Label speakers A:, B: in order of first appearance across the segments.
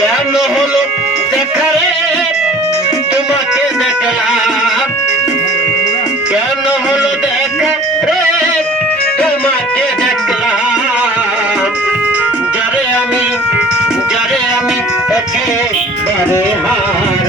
A: কেন হলো দেখা রে তোমাকে দেখলাম। কেন হলো দেখা রে তোমাকে দেখলাম। যারে আমি যারে আমি একেবারে হারাইলাম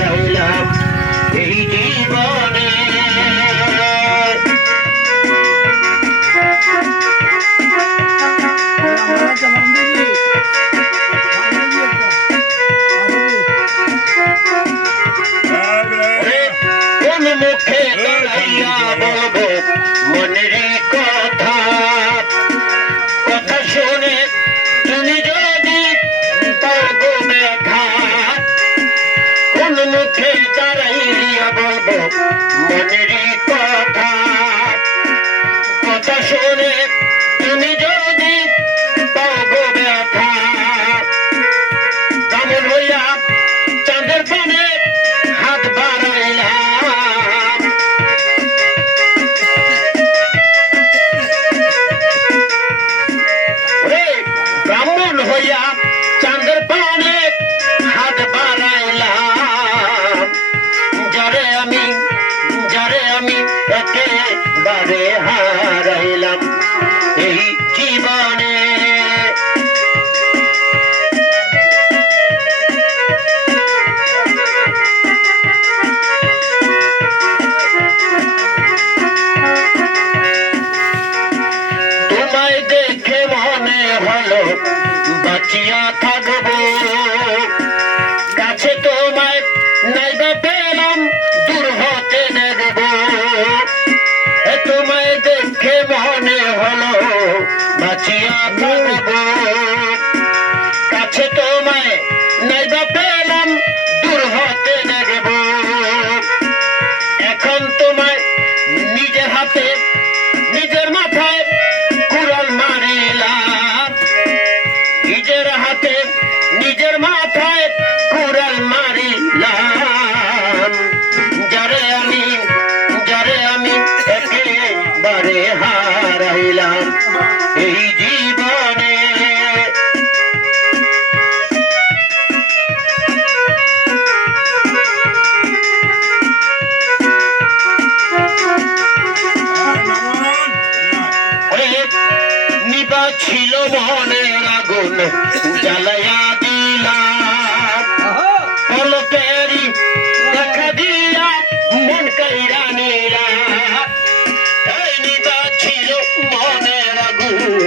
A: মনের কথা কথা শুনে তুমি যদি কোন মুখে দাঁড়াইয়া বলব মনের কথা। কথা শুনে ব্রাহ্মণ হইয়া চাঁদের পানে হাত বাড়াইলাম যারে আমি যারে আমি একেবারে হারাইলাম এই জীবনে বাঁচিয়া থাকব। কাছে তোমায় নাইবা পেলাম দূর হতে এ তোমায় দেখে মনে হলো বাঁচিয়া এই জীবনে নিবা ছিল মনের আগুন জ্বালায়া you.